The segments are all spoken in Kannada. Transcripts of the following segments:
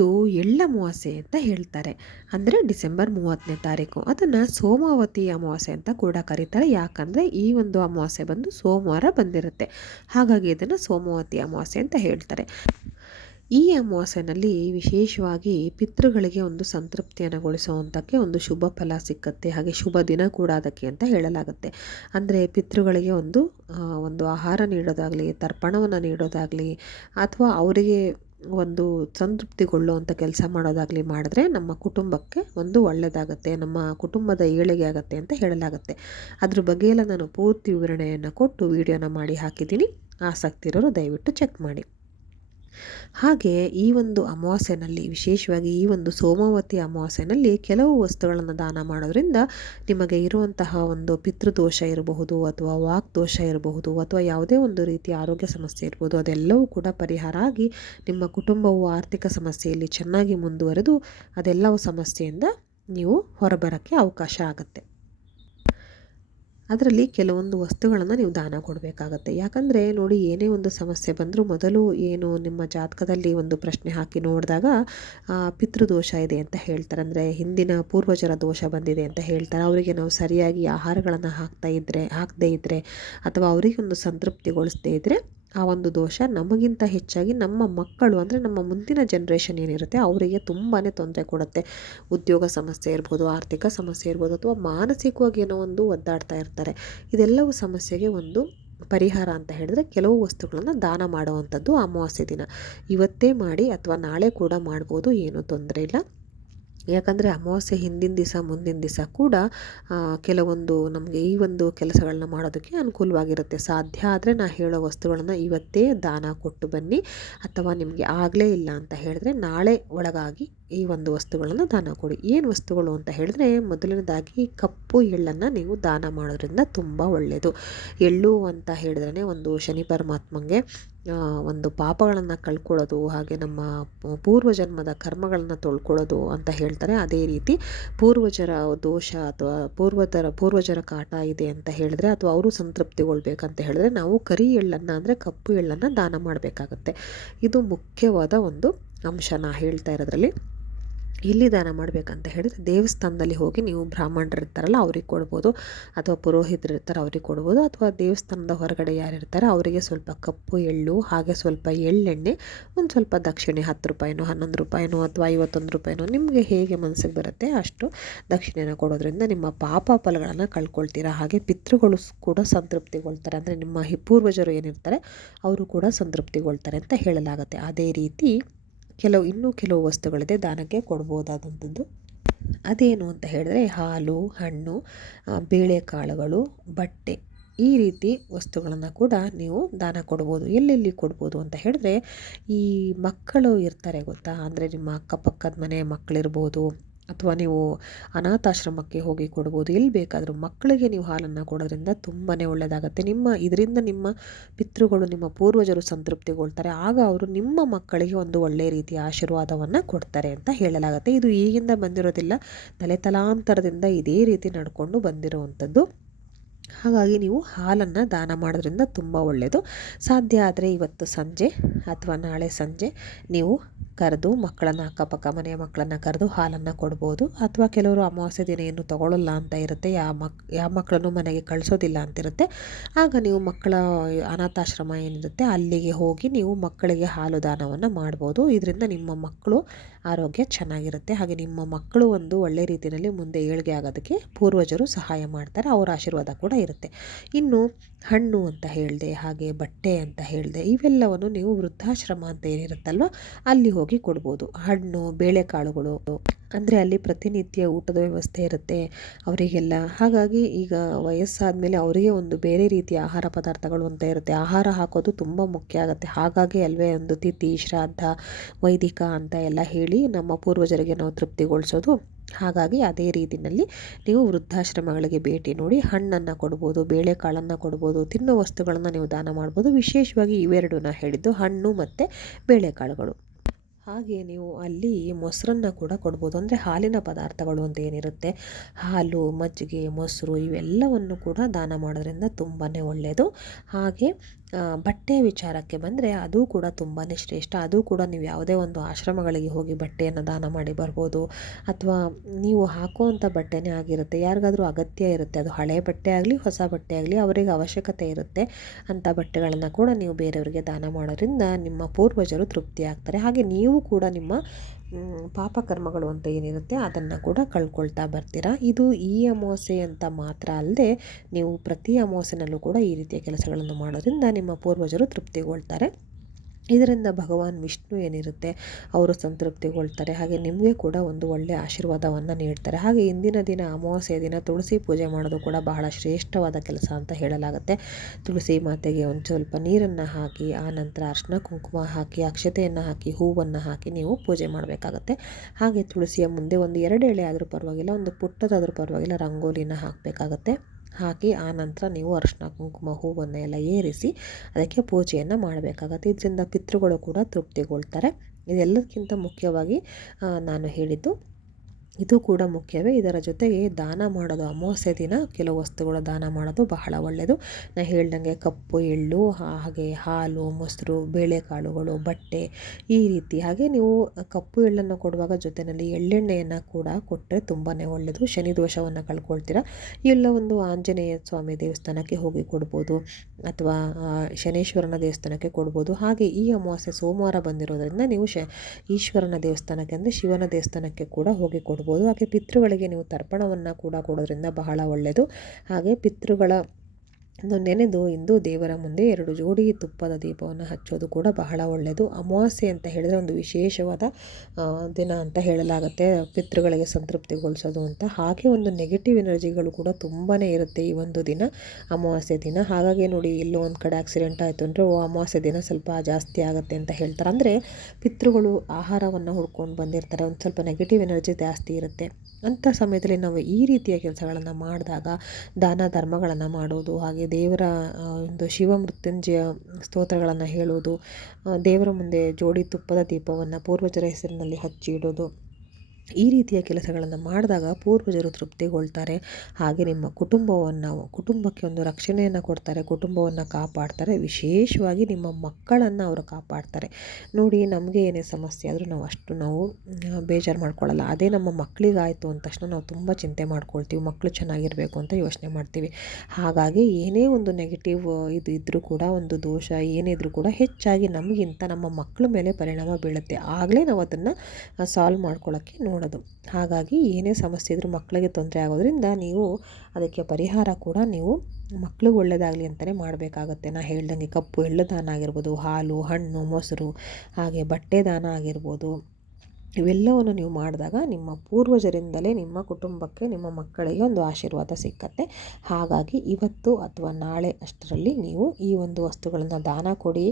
ಇದು ಎಳ್ಳ ಅಮಾವಾಸ್ಯೆ ಅಂತ ಹೇಳ್ತಾರೆ. ಅಂದರೆ ಡಿಸೆಂಬರ್ ಮೂವತ್ತನೇ ತಾರೀಕು. ಅದನ್ನು ಸೋಮಾವತಿ ಅಮಾವಾಸ್ಯೆ ಅಂತ ಕೂಡ ಕರೀತಾರೆ. ಯಾಕಂದರೆ ಈ ಒಂದು ಅಮಾವಾಸ್ಯೆ ಬಂದು ಸೋಮವಾರ ಬಂದಿರುತ್ತೆ. ಹಾಗಾಗಿ ಇದನ್ನು ಸೋಮಾವತಿ ಅಮಾವಾಸ್ಯೆ ಅಂತ ಹೇಳ್ತಾರೆ. ಈ ಅಮಾವಾಸ್ಯೆನಲ್ಲಿ ವಿಶೇಷವಾಗಿ ಪಿತೃಗಳಿಗೆ ಒಂದು ಸಂತೃಪ್ತಿಯನ್ನು ಗೊಳಿಸುವಂಥಕ್ಕೆ ಒಂದು ಶುಭ ಫಲ ಸಿಕ್ಕತ್ತೆ. ಹಾಗೆ ಶುಭ ದಿನ ಕೂಡ ಅದಕ್ಕೆ ಅಂತ ಹೇಳಲಾಗುತ್ತೆ. ಅಂದರೆ ಪಿತೃಗಳಿಗೆ ಒಂದು ಒಂದು ಆಹಾರ ನೀಡೋದಾಗಲಿ, ತರ್ಪಣವನ್ನು ನೀಡೋದಾಗಲಿ, ಅಥವಾ ಅವರಿಗೆ ಒಂದು ಸಂತೃಪ್ತಿಗೊಳ್ಳುವಂಥ ಕೆಲಸ ಮಾಡೋದಾಗಲಿ ಮಾಡಿದ್ರೆ ನಮ್ಮ ಕುಟುಂಬಕ್ಕೆ ಒಂದು ಒಳ್ಳೆಯದಾಗತ್ತೆ ನಮ್ಮ ಕುಟುಂಬದ ಏಳಿಗೆ ಆಗುತ್ತೆ ಅಂತ ಹೇಳಲಾಗುತ್ತೆ. ಅದ್ರ ಬಗ್ಗೆ ನಾನು ಪೂರ್ತಿ ವಿವರಣೆಯನ್ನು ಕೊಟ್ಟು ವಿಡಿಯೋನ ಮಾಡಿ ಹಾಕಿದ್ದೀನಿ. ಆಸಕ್ತಿ ಇರೋರು ದಯವಿಟ್ಟು ಚೆಕ್ ಮಾಡಿ. ಹಾಗೆ ಈ ಒಂದು ಅಮಾವಾಸ್ಯೆನಲ್ಲಿ, ವಿಶೇಷವಾಗಿ ಈ ಒಂದು ಸೋಮವತಿ ಅಮಾವಾಸ್ಯೆನಲ್ಲಿ ಕೆಲವು ವಸ್ತುಗಳನ್ನು ದಾನ ಮಾಡೋದ್ರಿಂದ ನಿಮಗೆ ಇರುವಂತಹ ಒಂದು ಪಿತೃದೋಷ ಇರಬಹುದು ಅಥವಾ ವಾಕ್ ದೋಷ ಇರಬಹುದು ಅಥವಾ ಯಾವುದೇ ಒಂದು ರೀತಿಯ ಆರೋಗ್ಯ ಸಮಸ್ಯೆ ಇರ್ಬೋದು ಅದೆಲ್ಲವೂ ಕೂಡ ಪರಿಹಾರ ಆಗಿ ನಿಮ್ಮ ಕುಟುಂಬವು ಆರ್ಥಿಕ ಸಮಸ್ಯೆಯಲ್ಲಿ ಚೆನ್ನಾಗಿ ಮುಂದುವರೆದು ಅದೆಲ್ಲವೂ ಸಮಸ್ಯೆಯಿಂದ ನೀವು ಹೊರಬರೋಕ್ಕೆ ಅವಕಾಶ ಆಗುತ್ತೆ. ಅದರಲ್ಲಿ ಕೆಲವೊಂದು ವಸ್ತುಗಳನ್ನು ನೀವು ದಾನ ಕೊಡಬೇಕಾಗತ್ತೆ. ಯಾಕಂದರೆ ನೋಡಿ, ಏನೇ ಒಂದು ಸಮಸ್ಯೆ ಬಂದರೂ ಮೊದಲು ಏನು ನಿಮ್ಮ ಜಾತಕದಲ್ಲಿ ಒಂದು ಪ್ರಶ್ನೆ ಹಾಕಿ ನೋಡಿದಾಗ ಪಿತೃದೋಷ ಇದೆ ಅಂತ ಹೇಳ್ತಾರೆ. ಅಂದರೆ ಹಿಂದಿನ ಪೂರ್ವಜರ ದೋಷ ಬಂದಿದೆ ಅಂತ ಹೇಳ್ತಾರೆ. ಅವರಿಗೆ ನಾವು ಸರಿಯಾಗಿ ಆಹಾರಗಳನ್ನು ಹಾಕ್ತಾ ಇದ್ದರೆ ಹಾಕದೇ ಇದ್ದರೆ ಅಥವಾ ಅವರಿಗೆ ಒಂದು ಸಂತೃಪ್ತಿಗೊಳಿಸದೇ ಇದ್ದರೆ ಆ ಒಂದು ದೋಷ ನಮಗಿಂತ ಹೆಚ್ಚಾಗಿ ನಮ್ಮ ಮಕ್ಕಳು, ಅಂದರೆ ನಮ್ಮ ಮುಂದಿನ ಜನ್ರೇಷನ್ ಏನಿರುತ್ತೆ, ಅವರಿಗೆ ತುಂಬಾ ತೊಂದರೆ ಕೊಡುತ್ತೆ. ಉದ್ಯೋಗ ಸಮಸ್ಯೆ ಇರ್ಬೋದು, ಆರ್ಥಿಕ ಸಮಸ್ಯೆ ಇರ್ಬೋದು, ಅಥವಾ ಮಾನಸಿಕವಾಗಿ ಏನೋ ಒಂದು ಒದ್ದಾಡ್ತಾ ಇರ್ತಾರೆ. ಇದೆಲ್ಲವೂ ಸಮಸ್ಯೆಗೆ ಒಂದು ಪರಿಹಾರ ಅಂತ ಹೇಳಿದ್ರೆ ಕೆಲವು ವಸ್ತುಗಳನ್ನು ದಾನ ಮಾಡುವಂಥದ್ದು ಅಮಾವಾಸ್ಯೆ ದಿನ. ಇವತ್ತೇ ಮಾಡಿ ಅಥವಾ ನಾಳೆ ಕೂಡ ಮಾಡ್ಬೋದು, ಏನೂ ತೊಂದರೆ ಇಲ್ಲ. ಯಾಕಂದರೆ ಅಮಾವಾಸ್ಯೆ ಹಿಂದಿನ ದಿವಸ ಮುಂದಿನ ದಿವಸ ಕೂಡ ಕೆಲವೊಂದು ನಮಗೆ ಈ ಒಂದು ಕೆಲಸಗಳನ್ನ ಮಾಡೋದಕ್ಕೆ ಅನುಕೂಲವಾಗಿರುತ್ತೆ. ಸಾಧ್ಯ ಆದರೆ ನಾ ಹೇಳೋ ವಸ್ತುಗಳನ್ನು ಇವತ್ತೇ ದಾನ ಕೊಟ್ಟು ಬನ್ನಿ, ಅಥವಾ ನಿಮಗೆ ಆಗಲೇ ಇಲ್ಲ ಅಂತ ಹೇಳಿದ್ರೆ ನಾಳೆ ಒಳಗಾಗಿ ಈ ಒಂದು ವಸ್ತುಗಳನ್ನು ದಾನ ಕೊಡಿ. ಏನು ವಸ್ತುಗಳು ಅಂತ ಹೇಳಿದ್ರೆ ಮೊದಲನೇದಾಗಿ ಕಪ್ಪು ಎಳ್ಳನ್ನು ನೀವು ದಾನ ಮಾಡೋದ್ರಿಂದ ತುಂಬ ಒಳ್ಳೆಯದು ಎಳ್ಳು ಅಂತ ಹೇಳಿದ್ರೆ ಒಂದು ಶನಿ ಪರಮಾತ್ಮಂಗೆ ಒಂದು ಪಾಪಗಳನ್ನು ಕಳ್ಕೊಳ್ಳೋದು, ಹಾಗೆ ನಮ್ಮ ಪೂರ್ವಜನ್ಮದ ಕರ್ಮಗಳನ್ನು ತೊಳ್ಕೊಳ್ಳೋದು ಅಂತ ಹೇಳ್ತಾರೆ. ಅದೇ ರೀತಿ ಪೂರ್ವಜರ ದೋಷ ಅಥವಾ ಪೂರ್ವತರ, ಪೂರ್ವಜರ ಕಾಟ ಇದೆ ಅಂತ ಹೇಳಿದ್ರೆ, ಅಥವಾ ಅವರು ಸಂತೃಪ್ತಿಗೊಳ್ಬೇಕಂತ ಹೇಳಿದ್ರೆ, ನಾವು ಕರಿ ಎಳ್ಳನ್ನು ಅಂದರೆ ಕಪ್ಪು ಎಳ್ಳನ್ನು ದಾನ ಮಾಡಬೇಕಾಗತ್ತೆ. ಇದು ಮುಖ್ಯವಾದ ಒಂದು ಅಂಶ ನಾ ಹೇಳ್ತಾ ಇರೋದ್ರಲ್ಲಿ. ಎಲ್ಲಿ ದಾನ ಮಾಡಬೇಕಂತ ಹೇಳಿದ್ರೆ ದೇವಸ್ಥಾನದಲ್ಲಿ ಹೋಗಿ ನೀವು ಬ್ರಾಹ್ಮಣರು ಇರ್ತಾರಲ್ಲ, ಅವ್ರಿಗೆ ಕೊಡ್ಬೋದು. ಅಥವಾ ಪುರೋಹಿತರು ಇರ್ತಾರೆ, ಅವ್ರಿಗೆ ಕೊಡ್ಬೋದು. ಅಥವಾ ದೇವಸ್ಥಾನದ ಹೊರಗಡೆ ಯಾರು ಇರ್ತಾರೆ ಅವರಿಗೆ ಸ್ವಲ್ಪ ಕಪ್ಪು ಎಳ್ಳು, ಹಾಗೆ ಸ್ವಲ್ಪ ಎಳ್ಳೆಣ್ಣೆ, ಒಂದು ಸ್ವಲ್ಪ ದಕ್ಷಿಣೆ ಹತ್ತು ರೂಪಾಯಿನೋ, ಹನ್ನೊಂದು ರೂಪಾಯಿನೋ ಅಥವಾ ಐವತ್ತೊಂದು ರೂಪಾಯಿನೋ, ನಿಮಗೆ ಹೇಗೆ ಮನಸ್ಸಿಗೆ ಬರುತ್ತೆ ಅಷ್ಟು ದಕ್ಷಿಣೆನ ಕೊಡೋದ್ರಿಂದ ನಿಮ್ಮ ಪಾಪ ಫಲಗಳನ್ನು ಕಳ್ಕೊಳ್ತೀರಾ. ಹಾಗೆ ಪಿತೃಗಳು ಕೂಡ ಸಂತೃಪ್ತಿಗೊಳ್ತಾರೆ. ಅಂದರೆ ನಿಮ್ಮ ಪೂರ್ವಜರು ಏನಿರ್ತಾರೆ, ಅವರು ಕೂಡ ಸಂತೃಪ್ತಿಗೊಳ್ತಾರೆ ಅಂತ ಹೇಳಲಾಗುತ್ತೆ. ಅದೇ ರೀತಿ ಕೆಲವು, ಇನ್ನೂ ಕೆಲವು ವಸ್ತುಗಳಿದೆ ದಾನಕ್ಕೆ ಕೊಡ್ಬೋದಾದಂಥದ್ದು. ಅದೇನು ಅಂತ ಹೇಳಿದ್ರೆ ಹಾಲು, ಹಣ್ಣು ಬೇಳೆಕಾಳುಗಳು, ಬಟ್ಟೆ ಈ ರೀತಿ ವಸ್ತುಗಳನ್ನು ಕೂಡ ನೀವು ದಾನ ಕೊಡ್ಬೋದು. ಎಲ್ಲೆಲ್ಲಿ ಕೊಡ್ಬೋದು ಅಂತ ಹೇಳಿದ್ರೆ ಈ ಮಕ್ಕಳು ಇರ್ತಾರೆ ಗೊತ್ತಾ? ಅಂದರೆ ನಿಮ್ಮ ಅಕ್ಕಪಕ್ಕದ ಮನೆ ಮಕ್ಕಳಿರ್ಬೋದು ಅಥವಾ ನೀವು ಅನಾಥಾಶ್ರಮಕ್ಕೆ ಹೋಗಿ ಕೊಡ್ಬೋದು, ಎಲ್ಲಿ ಬೇಕಾದರೂ ಮಕ್ಕಳಿಗೆ ನೀವು ಹಾಲನ್ನು ಕೊಡೋದ್ರಿಂದ ತುಂಬಾ ಒಳ್ಳೆಯದಾಗತ್ತೆ ನಿಮ್ಮ ಇದರಿಂದ ನಿಮ್ಮ ಪಿತೃಗಳು, ನಿಮ್ಮ ಪೂರ್ವಜರು ಸಂತೃಪ್ತಿಗೊಳ್ತಾರೆ. ಆಗ ಅವರು ನಿಮ್ಮ ಮಕ್ಕಳಿಗೆ ಒಂದು ಒಳ್ಳೆಯ ರೀತಿಯ ಆಶೀರ್ವಾದವನ್ನು ಕೊಡ್ತಾರೆ ಅಂತ ಹೇಳಲಾಗುತ್ತೆ. ಇದು ಈಗಿಂದ ಬಂದಿರೋದಿಲ್ಲ. ತಲೆ ತಲಾಂತರದಿಂದ ಇದೇ ರೀತಿ ನಡ್ಕೊಂಡು ಬಂದಿರುವಂಥದ್ದು. ಹಾಗಾಗಿ ನೀವು ಹಾಲನ್ನು ದಾನ ಮಾಡೋದ್ರಿಂದ ತುಂಬ ಒಳ್ಳೆಯದು. ಸಾಧ್ಯ ಆದರೆ ಇವತ್ತು ಸಂಜೆ ಅಥವಾ ನಾಳೆ ಸಂಜೆ ನೀವು ಕರೆದು ಮಕ್ಕಳನ್ನು ಅಕ್ಕಪಕ್ಕ, ಮನೆಯ ಮಕ್ಕಳನ್ನು ಕರೆದು ಹಾಲನ್ನು ಕೊಡ್ಬೋದು. ಅಥವಾ ಕೆಲವರು ಅಮಾವಾಸ್ಯೆ ದಿನ ಏನು ತೊಗೊಳ್ಳಲ್ಲ ಅಂತ ಇರುತ್ತೆ ಯಾವ ಮಕ್ ಯಾವ ಮಕ್ಕಳನ್ನು ಮನೆಗೆ ಕಳಿಸೋದಿಲ್ಲ ಅಂತಿರುತ್ತೆ ಆಗ ನೀವು ಮಕ್ಕಳ ಅನಾಥಾಶ್ರಮ ಏನಿರುತ್ತೆ, ಅಲ್ಲಿಗೆ ಹೋಗಿ ನೀವು ಮಕ್ಕಳಿಗೆ ಹಾಲು ದಾನವನ್ನು ಮಾಡ್ಬೋದು. ಇದರಿಂದ ನಿಮ್ಮ ಮಕ್ಕಳು ಆರೋಗ್ಯ ಚೆನ್ನಾಗಿರುತ್ತೆ. ಹಾಗೆ ನಿಮ್ಮ ಮಕ್ಕಳು ಒಂದು ಒಳ್ಳೆ ರೀತಿಯಲ್ಲಿ ಮುಂದೆ ಏಳಿಗೆ ಆಗೋದಕ್ಕೆ ಪೂರ್ವಜರು ಸಹಾಯ ಮಾಡ್ತಾರೆ. ಅವರ ಆಶೀರ್ವಾದ ಕೂಡ ಇರುತ್ತೆ. ಇನ್ನು ಹಣ್ಣು ಅಂತ ಹೇಳಿದೆ, ಹಾಗೆ ಬಟ್ಟೆ ಅಂತ ಹೇಳಿದೆ, ಇವೆಲ್ಲವನ್ನು ನೀವು ವೃದ್ಧಾಶ್ರಮ ಅಂತ ಏನಿರುತ್ತಲ್ವ, ಅಲ್ಲಿ ಹೋಗಿ ಕೊಡ್ಬೋದು. ಹಣ್ಣು, ಬೇಳೆಕಾಳುಗಳು ಅಂದರೆ ಅಲ್ಲಿ ಪ್ರತಿನಿತ್ಯ ಊಟದ ವ್ಯವಸ್ಥೆ ಇರುತ್ತೆ ಅವರಿಗೆಲ್ಲ. ಹಾಗಾಗಿ ಈಗ ವಯಸ್ಸಾದ ಮೇಲೆ ಅವರಿಗೆ ಒಂದು ಬೇರೆ ರೀತಿಯ ಆಹಾರ ಪದಾರ್ಥಗಳು ಅಂತ ಇರುತ್ತೆ. ಆಹಾರ ಹಾಕೋದು ತುಂಬ ಮುಖ್ಯ ಆಗುತ್ತೆ. ಹಾಗಾಗಿ ಅಲ್ವೇ ಒಂದು ತಿಥಿ, ಶ್ರಾದ್ದ, ವೈದಿಕ ಅಂತ ಎಲ್ಲ ಹೇಳಿ ನಮ್ಮ ಪೂರ್ವಜರಿಗೆ ನಾವು ತೃಪ್ತಿಗೊಳಿಸೋದು. ಹಾಗಾಗಿ ಅದೇ ರೀತಿಯಲ್ಲಿ ನೀವು ವೃದ್ಧಾಶ್ರಮಗಳಿಗೆ ಭೇಟಿ ನೋಡಿ ಹಣ್ಣನ್ನು ಕೊಡ್ಬೋದು, ಬೇಳೆಕಾಳನ್ನು ಕೊಡ್ಬೋದು ತಿನ್ನೋ ವಸ್ತುಗಳನ್ನು ನೀವು ದಾನ ಮಾಡ್ಬೋದು. ವಿಶೇಷವಾಗಿ ಇವೆರಡೂ ಹೇಳಿದ್ದು ಹಣ್ಣು ಮತ್ತು ಬೇಳೆಕಾಳುಗಳು. ಹಾಗೆ ನೀವು ಅಲ್ಲಿ ಮೊಸರನ್ನ ಕೂಡ ಕೊಡ್ಬೋದು. ಅಂದರೆ ಹಾಲಿನ ಪದಾರ್ಥಗಳು ಅಂತ ಏನಿರುತ್ತೆ? ಹಾಲು, ಮಜ್ಜಿಗೆ, ಮೊಸರು ಇವೆಲ್ಲವನ್ನು ಕೂಡ ದಾನ ಮಾಡೋದ್ರಿಂದ ತುಂಬಾ ಒಳ್ಳೆಯದು ಹಾಗೆ ಬಟ್ಟೆ ವಿಚಾರಕ್ಕೆ ಬಂದರೆ ಅದು ಕೂಡ ತುಂಬಾ ಶ್ರೇಷ್ಠ. ಅದು ಕೂಡ ನೀವು ಯಾವುದೇ ಒಂದು ಆಶ್ರಮಗಳಿಗೆ ಹೋಗಿ ಬಟ್ಟೆಯನ್ನು ದಾನ ಮಾಡಿ ಬರ್ಬೋದು. ಅಥವಾ ನೀವು ಹಾಕುವಂಥ ಬಟ್ಟೆನೇ ಆಗಿರುತ್ತೆ. ಯಾರಿಗಾದರೂ ಅಗತ್ಯ ಇರುತ್ತೆ. ಅದು ಹಳೆ ಬಟ್ಟೆ ಆಗಲಿ, ಹೊಸ ಬಟ್ಟೆ ಆಗಲಿ, ಅವರಿಗೆ ಅವಶ್ಯಕತೆ ಇರುತ್ತೆ. ಅಂಥ ಬಟ್ಟೆಗಳನ್ನು ಕೂಡ ನೀವು ಬೇರೆಯವರಿಗೆ ದಾನ ಮಾಡೋದ್ರಿಂದ ನಿಮ್ಮ ಪೂರ್ವಜರು ತೃಪ್ತಿ ಆಗ್ತಾರೆ. ಹಾಗೆ ನೀವು ಕೂಡ ನಿಮ್ಮ ಪಾಪಕರ್ಮಗಳು ಅಂತ ಏನಿರುತ್ತೆ ಅದನ್ನು ಕೂಡ ಕಳ್ಕೊಳ್ತಾ ಬರ್ತೀರಾ. ಇದು ಈ ಅಮಾವಾಸ್ಯೆ ಅಂತ ಮಾತ್ರ ಅಲ್ಲದೆ ನೀವು ಪ್ರತಿ ಅಮಾವಾಸ್ಯೆನಲ್ಲೂ ಕೂಡ ಈ ರೀತಿಯ ಕೆಲಸಗಳನ್ನು ಮಾಡೋದ್ರಿಂದ ನಿಮ್ಮ ಪೂರ್ವಜರು ತೃಪ್ತಿಗೊಳ್ತಾರೆ. ಇದರಿಂದ ಭಗವಾನ್ ವಿಷ್ಣು ಏನಿರುತ್ತೆ, ಅವರು ಸಂತೃಪ್ತಿಗೊಳ್ತಾರೆ. ಹಾಗೆ ನಿಮಗೆ ಕೂಡ ಒಂದು ಒಳ್ಳೆಯ ಆಶೀರ್ವಾದವನ್ನು ನೀಡ್ತಾರೆ. ಹಾಗೆ ಇಂದಿನ ದಿನ ಅಮಾವಾಸ್ಯೆ ದಿನ ತುಳಸಿ ಪೂಜೆ ಮಾಡೋದು ಕೂಡ ಬಹಳ ಶ್ರೇಷ್ಠವಾದ ಕೆಲಸ ಅಂತ ಹೇಳಲಾಗುತ್ತೆ. ತುಳಸಿ ಮಾತೆಗೆ ಒಂದು ಸ್ವಲ್ಪ ನೀರನ್ನು ಹಾಕಿ, ಆ ನಂತರ ಅರ್ಶಿನ ಕುಂಕುಮ ಹಾಕಿ, ಅಕ್ಷತೆಯನ್ನು ಹಾಕಿ, ಹೂವನ್ನು ಹಾಕಿ ನೀವು ಪೂಜೆ ಮಾಡಬೇಕಾಗತ್ತೆ. ಹಾಗೆ ತುಳಸಿಯ ಮುಂದೆ ಒಂದು ಎರಡು ಎಳೆ ಆದರೂ ಪರವಾಗಿಲ್ಲ, ಒಂದು ಪುಟ್ಟದಾದರೂ ಪರವಾಗಿಲ್ಲ, ರಂಗೋಲಿನ ಹಾಕಬೇಕಾಗತ್ತೆ. ಹಾಕಿ ಆ ನಂತರ ನೀವು ಅರಿಶಿನ ಕುಂಕುಮ, ಹೂವನ್ನು ಎಲ್ಲ ಏರಿಸಿ ಅದಕ್ಕೆ ಪೂಜೆಯನ್ನು ಮಾಡಬೇಕಾಗತ್ತೆ. ಇದರಿಂದ ಪಿತೃಗಳು ಕೂಡ ತೃಪ್ತಿಗೊಳ್ತಾರೆ. ಇದೆಲ್ಲದಕ್ಕಿಂತ ಮುಖ್ಯವಾಗಿ ನಾನು ಹೇಳಿದ್ದು ಇದು ಕೂಡ ಮುಖ್ಯವೇ. ಇದರ ಜೊತೆಗೆ ದಾನ ಮಾಡೋದು ಅಮಾವಾಸ್ಯೆ ದಿನ, ಕೆಲವು ವಸ್ತುಗಳು ದಾನ ಮಾಡೋದು ಬಹಳ ಒಳ್ಳೆಯದು ನಾನು ಹೇಳ್ದಂಗೆ ಕಪ್ಪು, ಎಳ್ಳು ಹಾಗೆ ಹಾಲು, ಮೊಸರು, ಬೇಳೆಕಾಳುಗಳು, ಬಟ್ಟೆ, ಈ ರೀತಿ ಹಾಗೆ ನೀವು ಕಪ್ಪು ಎಳ್ಳನ್ನು ಕೊಡುವಾಗ ಜೊತೆಯಲ್ಲಿ ಎಳ್ಳೆಣ್ಣೆಯನ್ನು ಕೂಡ ಕೊಟ್ಟರೆ ತುಂಬಾ ಒಳ್ಳೆಯದು ಶನಿ ದೋಷವನ್ನು ಕಳ್ಕೊಳ್ತೀರಾ? ಇಲ್ಲ, ಒಂದು ಆಂಜನೇಯ ಸ್ವಾಮಿ ದೇವಸ್ಥಾನಕ್ಕೆ ಹೋಗಿ ಕೊಡ್ಬೋದು, ಅಥವಾ ಶನೇಶ್ವರನ ದೇವಸ್ಥಾನಕ್ಕೆ ಕೊಡ್ಬೋದು. ಹಾಗೆ ಈ ಅಮಾವಾಸ್ಯೆ ಸೋಮವಾರ ಬಂದಿರೋದ್ರಿಂದ ನೀವು ಶ, ಈಶ್ವರನ ದೇವಸ್ಥಾನಕ್ಕೆ ಅಂದರೆ ಶಿವನ ದೇವಸ್ಥಾನಕ್ಕೆ ಕೂಡ ಹೋಗಿ ಕೊಡ್ಬೋದು. ಹಾಗೆ ಪಿತೃಗಳಿಗೆ ನೀವು ತರ್ಪಣವನ್ನು ಕೂಡ ಕೊಡೋದ್ರಿಂದ ಬಹಳ ಒಳ್ಳೆಯದು ಹಾಗೆ ಪಿತೃಗಳ ಒಂದು ನೆನೆದು ಇಂದು ದೇವರ ಮುಂದೆ ಎರಡು ಜೋಡಿ ತುಪ್ಪದ ದೀಪವನ್ನು ಹಚ್ಚೋದು ಕೂಡ ಬಹಳ ಒಳ್ಳೆಯದು. ಅಮಾವಾಸ್ಯೆ ಅಂತ ಹೇಳಿದರೆ ಒಂದು ವಿಶೇಷವಾದ ದಿನ ಅಂತ ಹೇಳಲಾಗುತ್ತೆ. ಪಿತೃಗಳಿಗೆ ಸಂತೃಪ್ತಿಗೊಳಿಸೋದು ಅಂತ. ಹಾಗೆ ಒಂದು ನೆಗೆಟಿವ್ ಎನರ್ಜಿಗಳು ಕೂಡ ತುಂಬಾ ಇರುತ್ತೆ ಈ ಒಂದು ದಿನ, ಅಮಾವಾಸ್ಯೆ ದಿನ. ಹಾಗಾಗಿ ನೋಡಿ, ಎಲ್ಲೋ ಒಂದು ಕಡೆ ಆಕ್ಸಿಡೆಂಟ್ ಆಯಿತು ಅಂದರೆ, ಓ, ಅಮಾವಾಸ್ಯೆ ದಿನ ಸ್ವಲ್ಪ ಜಾಸ್ತಿ ಆಗುತ್ತೆ ಅಂತ ಹೇಳ್ತಾರೆ. ಅಂದರೆ ಪಿತೃಗಳು ಆಹಾರವನ್ನು ಹುಡ್ಕೊಂಡು ಬಂದಿರ್ತಾರೆ. ಒಂದು ಸ್ವಲ್ಪ ನೆಗೆಟಿವ್ ಎನರ್ಜಿ ಜಾಸ್ತಿ ಇರುತ್ತೆ. ಅಂಥ ಸಮಯದಲ್ಲಿ ನಾವು ಈ ರೀತಿಯ ಕೆಲಸಗಳನ್ನು ಮಾಡಿದಾಗ, ದಾನ ಧರ್ಮಗಳನ್ನು ಮಾಡೋದು, ಹಾಗೆ ದೇವರ ಒಂದು ಶಿವ ಮೃತ್ಯುಂಜಯ ಸ್ತೋತ್ರಗಳನ್ನು ಹೇಳುವುದು ದೇವರ ಮುಂದೆ ಜೋಡಿ ತುಪ್ಪದ ದೀಪವನ್ನು ಪೂರ್ವಜರ ಹೆಸರಿನಲ್ಲಿ ಹಚ್ಚಿ ಇಡೋದು ಈ ರೀತಿಯ ಕೆಲಸಗಳನ್ನು ಮಾಡಿದಾಗ ಪೂರ್ವಜರು ತೃಪ್ತಿಗೊಳ್ತಾರೆ. ಹಾಗೆ ನಿಮ್ಮ ಕುಟುಂಬವನ್ನು, ಕುಟುಂಬಕ್ಕೆ ಒಂದು ರಕ್ಷಣೆಯನ್ನು ಕೊಡ್ತಾರೆ, ಕುಟುಂಬವನ್ನು ಕಾಪಾಡ್ತಾರೆ, ವಿಶೇಷವಾಗಿ ನಿಮ್ಮ ಮಕ್ಕಳನ್ನು ಅವರು ಕಾಪಾಡ್ತಾರೆ. ನೋಡಿ, ನಮಗೆ ಏನೇ ಸಮಸ್ಯೆ ಆದರೂ ನಾವು ಅಷ್ಟು ನಾವು ಬೇಜಾರು ಮಾಡ್ಕೊಳ್ಳಲ್ಲ ಅದೇ ನಮ್ಮ ಮಕ್ಕಳಿಗಾಯಿತು ಅಂದ ತಕ್ಷಣ ನಾವು ತುಂಬ ಚಿಂತೆ ಮಾಡ್ಕೊಳ್ತೀವಿ. ಮಕ್ಕಳು ಚೆನ್ನಾಗಿರಬೇಕು ಅಂತ ಯೋಚನೆ ಮಾಡ್ತೀವಿ. ಹಾಗಾಗಿ ಏನೇ ಒಂದು ನೆಗೆಟಿವ್ ಇದು ಇದ್ದರೂ ಕೂಡ, ಒಂದು ದೋಷ ಏನಿದ್ರೂ ಕೂಡ ಹೆಚ್ಚಾಗಿ ನಮಗಿಂತ ನಮ್ಮ ಮಕ್ಕಳ ಮೇಲೆ ಪರಿಣಾಮ ಬೀಳುತ್ತೆ. ಆಗಲೇ ನಾವು ಅದನ್ನು ಸಾಲ್ವ್ ಮಾಡ್ಕೊಳ್ಳೋಕ್ಕೆ ನೋಡೋದು. ಹಾಗಾಗಿ ಏನೇ ಸಮಸ್ಯೆ ಇದ್ದರೂ ಮಕ್ಕಳಿಗೆ ತೊಂದರೆ ಆಗೋದ್ರಿಂದ ನೀವು ಅದಕ್ಕೆ ಪರಿಹಾರ ಕೂಡ ನೀವು ಮಕ್ಕಳಿಗೆ ಒಳ್ಳೆಯದಾಗಲಿ ಅಂತಲೇ ಮಾಡಬೇಕಾಗತ್ತೆ. ನಾ ಹೇಳ್ದಂಗೆ ಕಪ್ಪು ಎಳ್ಳು ದಾನ ಆಗಿರ್ಬೋದು, ಹಾಲು, ಹಣ್ಣು, ಮೊಸರು, ಹಾಗೆ ಬಟ್ಟೆ ದಾನ ಆಗಿರ್ಬೋದು. ಇವೆಲ್ಲವನ್ನು ನೀವು ಮಾಡಿದಾಗ ನಿಮ್ಮ ಪೂರ್ವಜರಿಂದಲೇ ನಿಮ್ಮ ಕುಟುಂಬಕ್ಕೆ, ನಿಮ್ಮ ಮಕ್ಕಳಿಗೆ ಒಂದು ಆಶೀರ್ವಾದ ಸಿಕ್ಕತ್ತೆ. ಹಾಗಾಗಿ ಇವತ್ತು ಅಥವಾ ನಾಳೆ ಅಷ್ಟರಲ್ಲಿ ನೀವು ಈ ಒಂದು ವಸ್ತುಗಳನ್ನು ದಾನ ಕೊಡಿ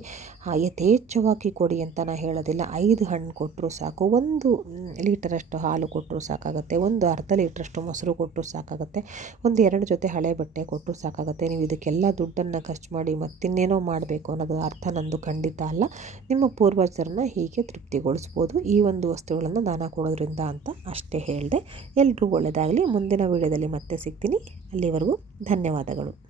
ಯಥೇಚ್ಛವಾಗಿ ಕೊಡಿ ಅಂತ ನಾನು ಹೇಳೋದಿಲ್ಲ. ಐದು ಹಣ್ಣು ಕೊಟ್ಟರು ಸಾಕು, ಒಂದು ಲೀಟರಷ್ಟು ಹಾಲು ಕೊಟ್ಟರು ಸಾಕಾಗುತ್ತೆ, ಒಂದು ಅರ್ಧ ಲೀಟ್ರಷ್ಟು ಮೊಸರು ಕೊಟ್ಟರು ಸಾಕಾಗುತ್ತೆ, ಒಂದು ಎರಡು ಜೊತೆ ಹಳೆ ಬಟ್ಟೆ ಕೊಟ್ಟರು ಸಾಕಾಗುತ್ತೆ. ನೀವು ಇದಕ್ಕೆಲ್ಲ ದುಡ್ಡನ್ನು ಖರ್ಚು ಮಾಡಿ ಮತ್ತಿನ್ನೇನೋ ಮಾಡಬೇಕು ಅನ್ನೋದು ಅರ್ಥ ನಂದು ಖಂಡಿತ ಅಲ್ಲ. ನಿಮ್ಮ ಪೂರ್ವಜರನ್ನ ಹೀಗೆ ತೃಪ್ತಿಗೊಳಿಸ್ಬೋದು. ಈ ಒಂದು ವಸ್ತುಗಳನ್ನು ದಾನ ಕೊಡೋದ್ರಿಂದ ಅಂತ ಅಷ್ಟೇ ಹೇಳಿದೆ. ಎಲ್ರಿಗೂ ಒಳ್ಳೆಯದಾಗಲಿ ಮುಂದಿನ ವೀಡಿಯೋದಲ್ಲಿ ಮತ್ತೆ ಸಿಗ್ತೀನಿ. ಅಲ್ಲಿವರೆಗೂ ಧನ್ಯವಾದಗಳು.